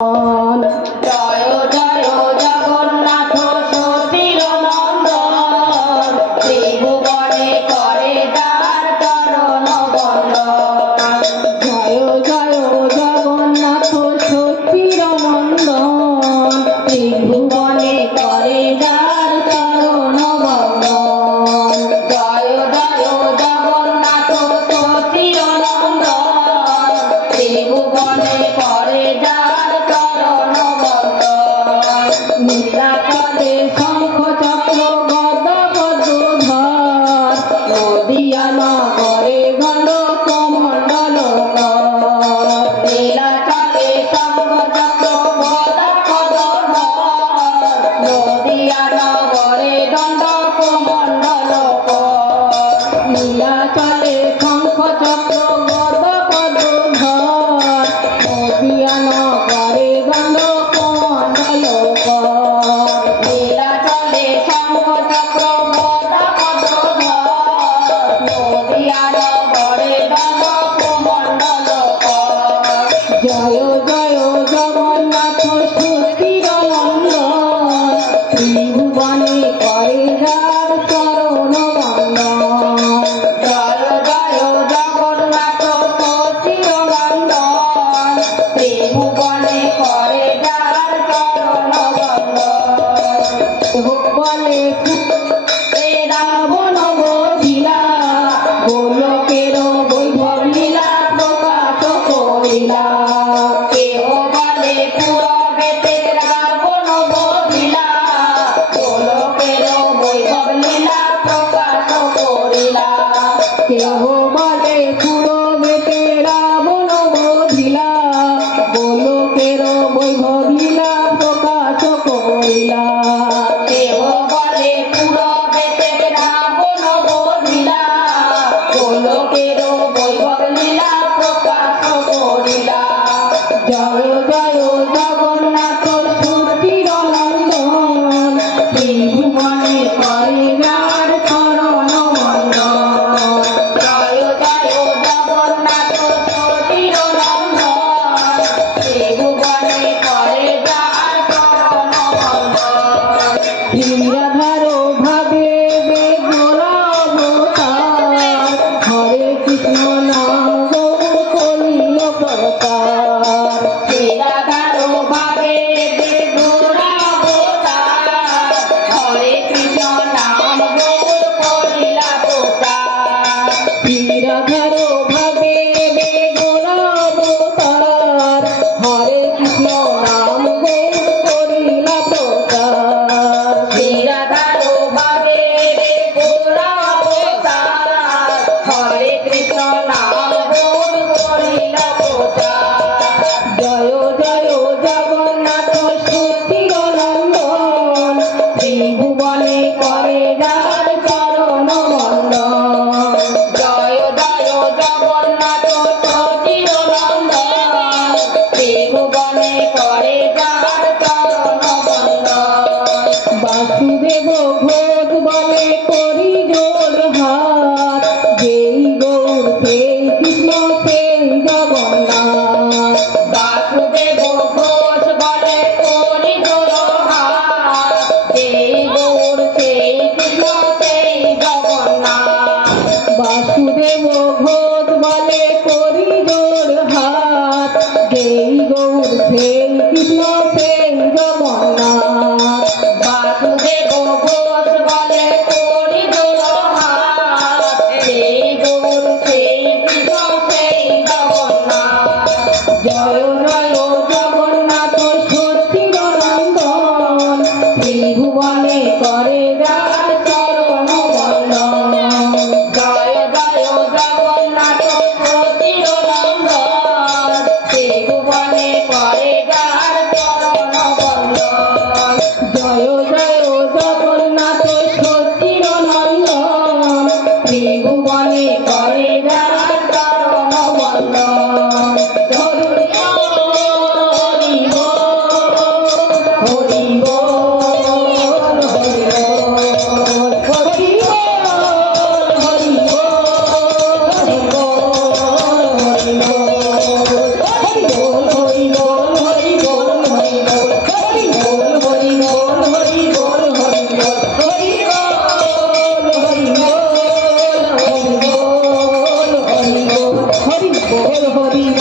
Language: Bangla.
জয় জয় জগন্নাথ সতীর নন্দন, ত্রিভুবনে করে তার চরণ বন্দন। জয় জয় জগন্নাথ সতীর নন্দন, ত্রিভুবনে করে তার চরণ বন্দন। জয় জয় জগন্নাথ সতীর নন্দন, ত্রিভুবনে করে তার চরণ বন্দন। নীলাচলে শঙ্খ চক্র গদ গদধর, নদিয়া নগরে গণ্ড কমণ্ডল কর। নীলাচলে শঙ্খ চক্র গদা গদধর, নদিয়া নগরে দণ্ড কমণ্ডল কর। নীলাচলে শঙ্খ চক্র গদ গদধর, নদিয়া নগরে গণ্ড কমণ্ডল কর। নীলাচলে শঙ্খ চক্র গদা গদধর, নদিয়া নগরে দণ্ড কমণ্ডল কর। জয় জয় জগন্নাথ সতীর নন্দন, ত্রিভুবনে করে যার চরণ বন্দন। জয় জয় জগন্নাথ সতীর নন্দন, ত্রিভুবনে করে যার চরণ বন্দন। বলে এ রাবণ বধিলা, গোলকের বৈভব লীলা প্রকাশ করিলা। কেহ বলে পুরবেতে রাবণ বধিলা, গোলকের বৈভব লীলা প্রকাশ করিলা। কেহ বলে পুরবেতে রাবণ বধিলা, গোলকের বৈভব লীলা প্রকাশ করিলা। কেহ বলে পুরবেতে রাবণ বধিলা, গোলকের বৈভব লীলা প্রকাশ করিলা। জয় জয় জগন্নাথ সতীর নন্দন, ত্রিভুবনে করে যার চরণ বন্দন। জয় জয় জগন্নাথ সতীর নন্দন, ত্রিভুবনে করে যার চরণ বন্দন। লীলাধার ভাবে বেদরা অবতার, হরে কৃষ্ণ নাম গৌর করিল প্রচার। লীলাধার ভাবে বেদরা অবতার, হরে কৃষ্ণ নাম গৌর করিলা প্রচার। লীলাধার ভাবে বেদরা অবতার, হরে কৃষ্ণ নাম গৌর করিলা প্রচার। লীলাধার ভাবে বেদরা অবতার, হরে কৃষ্ণ নাম গৌর করিলা প্রচার। জয় জয় জগন্নাথ হরি